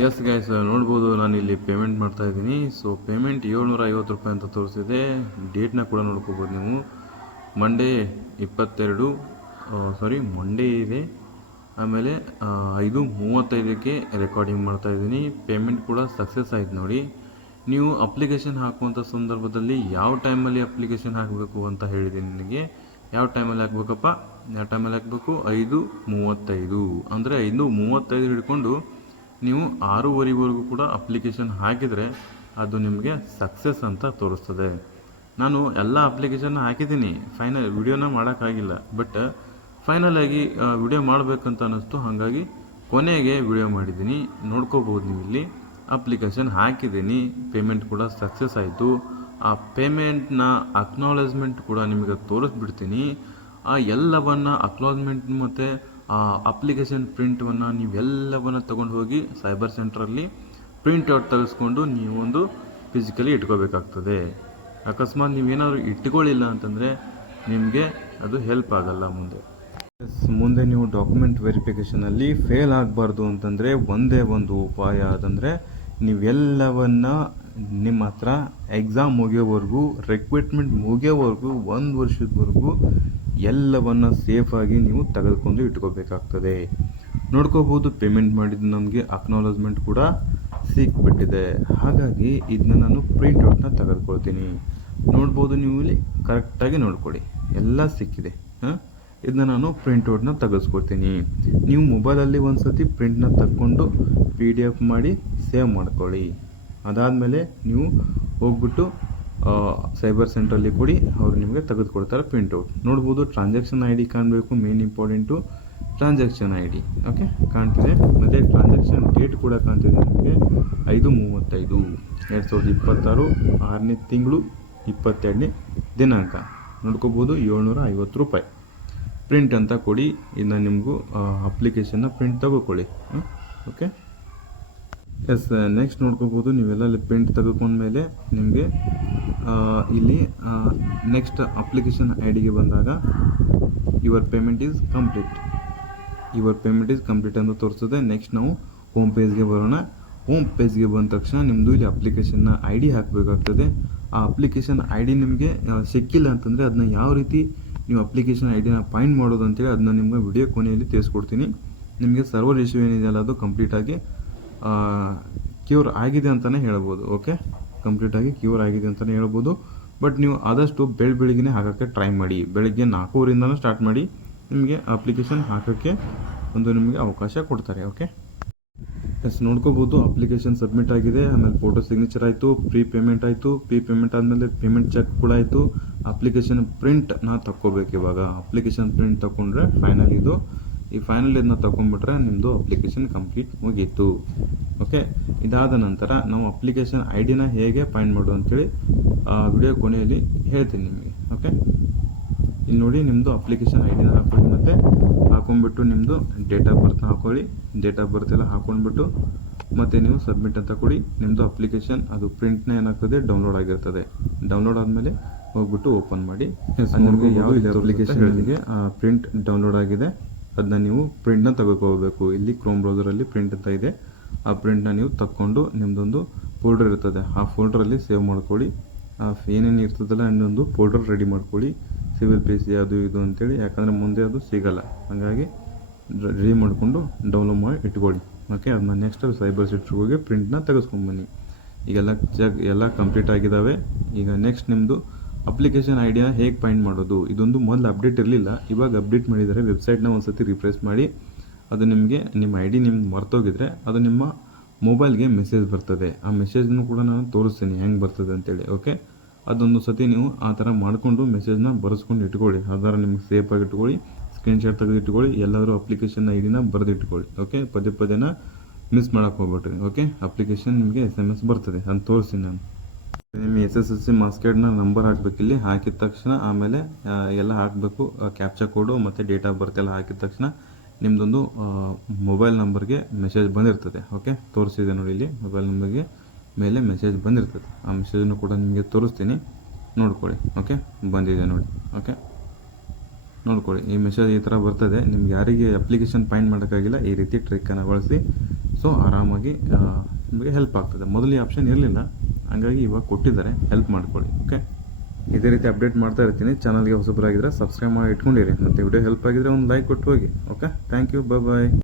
Yes guys, ನೋಡ್ಬೋದು ನಾನು ಇಲ್ಲಿ ಪೇಮೆಂಟ್ ಮಾಡ್ತಾ ಇದ್ದೀನಿ. ಸೊ ಪೇಮೆಂಟ್ 750 ರೂಪಾಯಿ ಅಂತ ತೋರಿಸಿದೆ. ಡೇಟ್ನ ಕೂಡ ನೋಡ್ಕೋಬೋದು ನೀವು. ಮಂಡೇ 22 ಮಂಡೇ ಇದೆ. ಆಮೇಲೆ 5:35ಕ್ಕೆ ರೆಕಾರ್ಡಿಂಗ್ ಮಾಡ್ತಾ ಇದ್ದೀನಿ. ಪೇಮೆಂಟ್ ಕೂಡ ಸಕ್ಸಸ್ ಆಯ್ತು ನೋಡಿ. ನೀವು ಅಪ್ಲಿಕೇಶನ್ ಹಾಕುವಂಥ ಸಂದರ್ಭದಲ್ಲಿ ಯಾವ ಟೈಮಲ್ಲಿ ಅಪ್ಲಿಕೇಶನ್ ಹಾಕಬೇಕು ಅಂತ ಹೇಳಿದ್ದೀನಿ ನಿನಗೆ. ಯಾವ ಟೈಮಲ್ಲಿ ಹಾಕ್ಬೇಕಪ್ಪ, ಯಾವ ಟೈಮಲ್ಲಿ ಹಾಕಬೇಕು? 5:35 ಅಂದರೆ 5:35 ಹಿಡ್ಕೊಂಡು ನೀವು 6:30ವರೆಗೂ ಕೂಡ ಅಪ್ಲಿಕೇಶನ್ ಹಾಕಿದರೆ ಅದು ನಿಮಗೆ ಸಕ್ಸಸ್ ಅಂತ ತೋರಿಸ್ತದೆ. ನಾನು ಎಲ್ಲ ಅಪ್ಲಿಕೇಶನ್ ಹಾಕಿದ್ದೀನಿ, ಫೈನಲ್ ವಿಡಿಯೋನ ಮಾಡೋಕ್ಕಾಗಿಲ್ಲ. ಬಟ್ ಫೈನಲಾಗಿ ವಿಡಿಯೋ ಮಾಡಬೇಕಂತ ಅನ್ನಿಸ್ತು, ಹಾಗಾಗಿ ಕೊನೆಗೆ ವಿಡಿಯೋ ಮಾಡಿದ್ದೀನಿ. ನೋಡ್ಕೋಬೋದು ನೀವು ಇಲ್ಲಿ ಅಪ್ಲಿಕೇಶನ್ ಹಾಕಿದ್ದೀನಿ. ಪೇಮೆಂಟ್ ಕೂಡ ಸಕ್ಸಸ್ ಆಯಿತು. ಆ ಪೇಮೆಂಟ್ನ ಅಕ್ನಾಲೇಜ್ಮೆಂಟ್ ಕೂಡ ನಿಮಗೆ ತೋರಿಸ್ಬಿಡ್ತೀನಿ. ಆ ಎಲ್ಲವನ್ನು ಅಕ್ನಾಲೇಜ್ಮೆಂಟ್ ಮತ್ತು ಆ ಅಪ್ಲಿಕೇಶನ್ ಪ್ರಿಂಟನ್ನು ನೀವೆಲ್ಲವನ್ನು ತೊಗೊಂಡು ಹೋಗಿ ಸೈಬರ್ ಸೆಂಟ್ರಲ್ಲಿ ಪ್ರಿಂಟ್ಔಟ್ ತೆಗೆಸ್ಕೊಂಡು ನೀವೊಂದು ಫಿಸಿಕಲಿ ಇಟ್ಕೋಬೇಕಾಗ್ತದೆ. ಅಕಸ್ಮಾತ್ ನೀವೇನಾದರೂ ಇಟ್ಕೊಳ್ಳಿಲ್ಲ ಅಂತಂದರೆ ನಿಮಗೆ ಅದು ಹೆಲ್ಪ್ ಆಗಲ್ಲ ಮುಂದೆ ನೀವು ಡಾಕ್ಯುಮೆಂಟ್ ವೆರಿಫಿಕೇಷನಲ್ಲಿ ಫೇಲ್ ಆಗಬಾರ್ದು ಅಂತಂದರೆ ಒಂದೇ ಒಂದು ಉಪಾಯ, ಅದಂದರೆ ನೀವೆಲ್ಲವನ್ನ ನಿಮ್ಮ ಹತ್ರ ಎಕ್ಸಾಮ್ ಮುಗಿಯೋವರೆಗೂ, ರಿಕ್ರೂಟ್ಮೆಂಟ್ ಮುಗಿಯೋವರೆಗೂ 1 ವರ್ಷದವರೆಗೂ ಎಲ್ಲವನ್ನು ಸೇಫಾಗಿ ನೀವು ತೆಗೆದುಕೊಂಡು ಇಟ್ಕೋಬೇಕಾಗ್ತದೆ. ನೋಡ್ಕೋಬೋದು, ಪೇಮೆಂಟ್ ಮಾಡಿದ್ದು ನಮಗೆ ಅಕ್ನಾಲೇಜ್ಮೆಂಟ್ ಕೂಡ ಸಿಕ್ಬಿಟ್ಟಿದೆ. ಹಾಗಾಗಿ ಇದನ್ನ ನಾನು ಪ್ರಿಂಟ್ಔಟ್ನ ತೆಗೆದುಕೊಳ್ತೀನಿ. ನೋಡ್ಬೋದು, ನೀವು ಇಲ್ಲಿ ಕರೆಕ್ಟಾಗಿ ನೋಡ್ಕೊಳ್ಳಿ, ಎಲ್ಲ ಸಿಕ್ಕಿದೆ. ಇದನ್ನ ನಾನು ಪ್ರಿಂಟ್ಔಟ್ನ ತೆಗೆಸ್ಕೊಡ್ತೀನಿ. ನೀವು ಮೊಬೈಲಲ್ಲಿ ಒಂದು ಸತಿ ಪ್ರಿಂಟ್ನ ತಗೊಂಡು PDF ಮಾಡಿ ಸೇವ್ ಮಾಡ್ಕೊಳ್ಳಿ. ಅದಾದಮೇಲೆ ನೀವು ಹೋಗ್ಬಿಟ್ಟು ಸೈಬರ್ ಸೆಂಟ್ರಲ್ಲಿ ಕೊಡಿ, ಅವ್ರು ನಿಮಗೆ ತೆಗೆದುಕೊಡ್ತಾರೆ ಪ್ರಿಂಟ್ಔಟ್. ನೋಡ್ಬೋದು, ಟ್ರಾನ್ಸಾಕ್ಷನ್ ID ಕಾಣಬೇಕು, main important transaction ID. Okay, ಕಾಣ್ತಿದೆ. ಮತ್ತು ಟ್ರಾನ್ಸಾಕ್ಷನ್ ಡೇಟ್ ಕೂಡ ಕಾಣ್ತಿದೆ ನಿಮಗೆ. 5:35 2026 6ನೇ ತಿಂಗಳು 22ನೇ ದಿನಾಂಕ. ನೋಡ್ಕೋಬೋದು, 750 ರೂಪಾಯಿ. ಪ್ರಿಂಟ್ ಅಂತ ಕೊಡಿ. ಇನ್ನು ನಿಮಗೂ ಅಪ್ಲಿಕೇಶನ್ನ ಪ್ರಿಂಟ್ ತಗೋಕೊಳ್ಳಿ. Okay, yes. ನೆಕ್ಸ್ಟ್ ನೋಡ್ಕೋಬೋದು, ನೀವೆಲ್ಲ ಪ್ರಿಂಟ್ ತೆಗೆದುಕೊಂಡ್ಮೇಲೆ ನಿಮಗೆ ಇಲ್ಲಿ ನೆಕ್ಸ್ಟ್ ಅಪ್ಲಿಕೇಶನ್ ID ಗೆ ಬಂದಾಗ ಯುವರ್ ಪೇಮೆಂಟ್ ಈಸ್ ಕಂಪ್ಲೀಟ್ ಅಂತ ತೋರಿಸ್ತದೆ. ನೆಕ್ಸ್ಟ್ ನಾವು ಹೋಮ್ ಪೇಜ್ಗೆ ಬರೋಣ. ಹೋಮ್ ಪೇಜ್ಗೆ ಬಂದ ತಕ್ಷಣ ನಿಮ್ಮದು ಇಲ್ಲಿ ಅಪ್ಲಿಕೇಶನ್ನ ID ಹಾಕಬೇಕಾಗ್ತದೆ. ಆ ಅಪ್ಲಿಕೇಶನ್ ID ನಿಮಗೆ ಸಿಕ್ಕಿಲ್ಲ ಅಂತಂದರೆ ಅದನ್ನ ಯಾವ ರೀತಿ ನೀವು ಅಪ್ಲಿಕೇಶನ್ ID ಫೈಂಡ್ ಮಾಡೋದು ಅಂತೇಳಿ ಅದನ್ನ ನಿಮಗೆ ವಿಡಿಯೋ ಕೊನೆಯಲ್ಲಿ ತಿಳಿಸ್ಕೊಡ್ತೀನಿ. ನಿಮಗೆ ಸರ್ವರ್ ಇಶ್ಯೂ ಏನಿದೆಯಲ್ಲ ಅದು ಕಂಪ್ಲೀಟಾಗಿ ಕ್ಯೂರ್ ಆಗಿದೆ ಅಂತಲೇ ಹೇಳ್ಬೋದು. ಓಕೆ, ಕಂಪ್ಲೀಟಾಗಿ ಕ್ಯೂರ್ ಆಗಿದೆ ಅಂತಲೇ ಹೇಳ್ಬೋದು. ಬಟ್ ನೀವು ಆದಷ್ಟು ಬೆಳಿಗ್ಗೆ ಹಾಕೋಕ್ಕೆ ಟ್ರೈ ಮಾಡಿ. ಬೆಳಗ್ಗೆ 4:00ರಿಂದನೂ ಸ್ಟಾರ್ಟ್ ಮಾಡಿ. ನಿಮಗೆ ಅಪ್ಲಿಕೇಶನ್ ಹಾಕೋಕ್ಕೆ ನಿಮಗೆ ಅವಕಾಶ ಕೊಡ್ತಾರೆ. Okay, yes. ನೋಡ್ಕೋಬೋದು, ಅಪ್ಲಿಕೇಶನ್ ಸಬ್ಮಿಟ್ ಆಗಿದೆ. ಆಮೇಲೆ ಫೋಟೋ ಸಿಗ್ನೇಚರ್ ಆಯಿತು, ಪ್ರೀ ಪೇಮೆಂಟ್ ಆಯಿತು. ಪ್ರೀ ಪೇಮೆಂಟ್ ಆದಮೇಲೆ ಪೇಮೆಂಟ್ ಚೆಕ್ ಕೂಡ ಆಯಿತು. ಅಪ್ಲಿಕೇಶನ್ ಪ್ರಿಂಟ್ನ ತಕ್ಕೋಬೇಕು. ಇವಾಗ ಅಪ್ಲಿಕೇಶನ್ ಪ್ರಿಂಟ್ ತಗೊಂಡ್ರೆ ಫೈನಲ್ ಇದು. ಈ ಫೈನಲ್ ಇದನ್ನ ತಗೊಂಡ್ಬಿಟ್ರೆ ನಿಮ್ಮದು ಅಪ್ಲಿಕೇಶನ್ ಕಂಪ್ಲೀಟ್ ಮುಗೀತು. ಓಕೆ, ಇದಾದ ನಂತರ ನಾವು ಅಪ್ಲಿಕೇಶನ್ ID ಹೇಗೆ ಫೈಂಡ್ ಮಾಡೋದು ಅಂತೇಳಿ ವಿಡಿಯೋ ಕೊನೆಯಲ್ಲಿ ಹೇಳ್ತೀನಿ ನಿಮಗೆ. ಓಕೆ, ಇಲ್ಲಿ ನೋಡಿ, ನಿಮ್ಮದು ಅಪ್ಲಿಕೇಶನ್ ID ಹಾಕೊಳ್ಳಿ, ಮತ್ತು ಹಾಕೊಂಡ್ಬಿಟ್ಟು ನಿಮ್ಮದು ಡೇಟ್ ಆಫ್ ಬರ್ತ್ನ ಹಾಕೊಳ್ಳಿ. ಡೇಟ್ ಆಫ್ ಬರ್ತ್ ಎಲ್ಲ ಹಾಕೊಂಡ್ಬಿಟ್ಟು ಮತ್ತು ನೀವು ಸಬ್ಮಿಟ್ ಅಂತ ಕೊಡಿ. ನಿಮ್ಮದು ಅಪ್ಲಿಕೇಶನ್ ಅದು ಪ್ರಿಂಟ್ನ ಏನಾಗ್ತದೆ, ಡೌನ್ಲೋಡ್ ಆಗಿರ್ತದೆ. ಡೌನ್ಲೋಡ್ ಆದಮೇಲೆ ಹೋಗ್ಬಿಟ್ಟು ಓಪನ್ ಮಾಡಿ. ನಿಮಗೆ ಯಾವ ಅಪ್ಲಿಕೇಶನ್ಗೆ ಪ್ರಿಂಟ್ ಡೌನ್ಲೋಡ್ ಆಗಿದೆ ಅದನ್ನ ನೀವು ಪ್ರಿಂಟ್ನ ತೆಗೆದುಕೋಬೇಕು. ಇಲ್ಲಿ ಕ್ರೋಮ್ ಬ್ರೌಸರಲ್ಲಿ ಪ್ರಿಂಟ್ ಅಂತ ಇದೆ. ಆ ಪ್ರಿಂಟ್ನ ನೀವು ತಕ್ಕೊಂಡು ನಿಮ್ಮದೊಂದು ಫೋಲ್ಡರ್ ಇರ್ತದೆ, ಆ ಫೋಲ್ಡರಲ್ಲಿ ಸೇವ್ ಮಾಡ್ಕೊಳ್ಳಿ. ಏನೇನು ಇರ್ತದಲ್ಲ ಇನ್ನೊಂದು ಫೋಲ್ಡರ್ ರೆಡಿ ಮಾಡ್ಕೊಳ್ಳಿ, ಸಿವಿಲ್ PC ಅದು ಇದು ಅಂತೇಳಿ. ಯಾಕಂದರೆ ಮುಂದೆ ಅದು ಸಿಗಲ್ಲ, ಹಾಗಾಗಿ ರೆಡಿ ಮಾಡಿಕೊಂಡು ಡೌನ್ಲೋಡ್ ಮಾಡಿ ಇಟ್ಕೊಳ್ಳಿ. ಓಕೆ, ಅದನ್ನ ನೆಕ್ಸ್ಟ್ ಸೈಬರ್ ಸೆಂಟ್ರಿಗೆ ಹೋಗಿ ಪ್ರಿಂಟ್ನ ತೆಗೆಸ್ಕೊಂಬನ್ನಿ. ಈಗೆಲ್ಲ ಎಲ್ಲ ಕಂಪ್ಲೀಟ್ ಆಗಿದ್ದಾವೆ. ಈಗ ನೆಕ್ಸ್ಟ್ ನಿಮ್ಮದು ಅಪ್ಲಿಕೇಶನ್ ID ಹೇಗೆ ಫೈಂಡ್ ಮಾಡೋದು, ಇದೊಂದು ಮೊದಲು ಅಪ್ಡೇಟ್ ಇರಲಿಲ್ಲ, ಇವಾಗ ಅಪ್ಡೇಟ್ ಮಾಡಿದ್ದಾರೆ. ವೆಬ್ಸೈಟ್ನ ಒಂದು ಸತಿ ರಿಫ್ರೆಶ್ ಮಾಡಿ. ಅದು ನಿಮಗೆ ನಿಮ್ಮ ID ನಿಮ್ಗೆ ಮರ್ತೋಗಿದ್ರೆ ಅದು ನಿಮ್ಮ ಮೊಬೈಲ್ಗೆ ಮೆಸೇಜ್ ಬರ್ತದೆ. ಆ ಮೆಸೇಜ್ನು ಕೂಡ ನಾನು ತೋರಿಸ್ತೀನಿ ಹೆಂಗೆ ಬರ್ತದೆ ಅಂತೇಳಿ. ಓಕೆ, ಅದೊಂದು ಸತಿ ನೀವು ಆ ಥರ ಮಾಡಿಕೊಂಡು ಮೆಸೇಜ್ನ ಬರೆಸ್ಕೊಂಡು ಇಟ್ಕೊಳ್ಳಿ. ಅದರ ನಿಮ್ಗೆ ಸೇಫಾಗಿ ಇಟ್ಕೊಳ್ಳಿ. ಸ್ಕ್ರೀನ್ಶಾಟ್ ತೆಗೆದು ಇಟ್ಕೊಳ್ಳಿ. ಎಲ್ಲರೂ ಅಪ್ಲಿಕೇಶನ್ ID ಬರೆದು ಇಟ್ಕೊಳ್ಳಿ. ಓಕೆ, ಪದೇ ಮಿಸ್ ಮಾಡೋಕ್ಕೆ ಹೋಗ್ಬೇಡ್ರಿ. ಓಕೆ, ಅಪ್ಲಿಕೇಶನ್ ನಿಮಗೆ SMS ಬರ್ತದೆ, ಅದನ್ನು ತೋರಿಸ್ತೀನಿ ನಾನು. ನಿಮ್ಮ SSLC ಮಾರ್ಕ್ಸ್ ಕಾರ್ಡ್ನ ನಂಬರ್ ಹಾಕಬೇಕು. ಇಲ್ಲಿ ಹಾಕಿದ ತಕ್ಷಣ ಆಮೇಲೆ ಎಲ್ಲ ಹಾಕಬೇಕು, ಕ್ಯಾಪ್ಚಾ ಕೋಡು ಮತ್ತು ಡೇಟ್ ಆಫ್ ಬರ್ತ್ ಎಲ್ಲ ಹಾಕಿದ ತಕ್ಷಣ ನಿಮ್ಮದೊಂದು ಮೊಬೈಲ್ ನಂಬರ್ಗೆ ಮೆಸೇಜ್ ಬಂದಿರ್ತದೆ. ಓಕೆ, ತೋರಿಸಿದೆ ನೋಡಿ, ಇಲ್ಲಿ ಮೊಬೈಲ್ ನಂಬರ್ಗೆ ಮೇಲೆ ಮೆಸೇಜ್ ಬಂದಿರ್ತದೆ. ಆ ಮೆಸೇಜನ್ನು ಕೂಡ ನಿಮಗೆ ತೋರಿಸ್ತೀನಿ, ನೋಡ್ಕೊಳ್ಳಿ. ಓಕೆ, ಬಂದಿದೆ ನೋಡಿ. ಓಕೆ, ನೋಡ್ಕೊಳ್ಳಿ, ಈ ಮೆಸೇಜ್ ಈ ಥರ ಬರ್ತದೆ. ನಿಮ್ಗೆ ಯಾರಿಗೆ ಅಪ್ಲಿಕೇಶನ್ ಫೈಂಡ್ ಮಾಡೋಕ್ಕಾಗಿಲ್ಲ, ಈ ರೀತಿ ಟ್ರಿಕ್ಕನ್ನು ಬಳಸಿ ಸೊ ಆರಾಮಾಗಿ ನಿಮಗೆ ಹೆಲ್ಪ್ ಆಗ್ತದೆ. ಮೊದಲು ಈ ಆಪ್ಷನ್ ಇರಲಿಲ್ಲ, ಹಂಗಾಗಿ ಇವಾಗ ಕೊಟ್ಟಿದ್ದಾರೆ, ಹೆಲ್ಪ್ ಮಾಡ್ಕೊಳ್ಳಿ. ಓಕೆ, ಇದೇ ರೀತಿ ಅಪ್ಡೇಟ್ ಮಾಡ್ತಾ ಇರ್ತೀನಿ. ಚಾನಲ್ಗೆ ಹೊಸಬರಾಗಿದ್ದರೆ ಸಬ್ಸ್ಕ್ರೈಬ್ ಮಾಡಿ ಇಟ್ಕೊಂಡಿರಿ. ಮತ್ತು ವಿಡಿಯೋ ಹೆಲ್ಪ್ ಆಗಿದ್ರೆ ಒಂದು ಲೈಕ್ ಕೊಟ್ಟು ಹೋಗಿ. Okay, thank you, bye.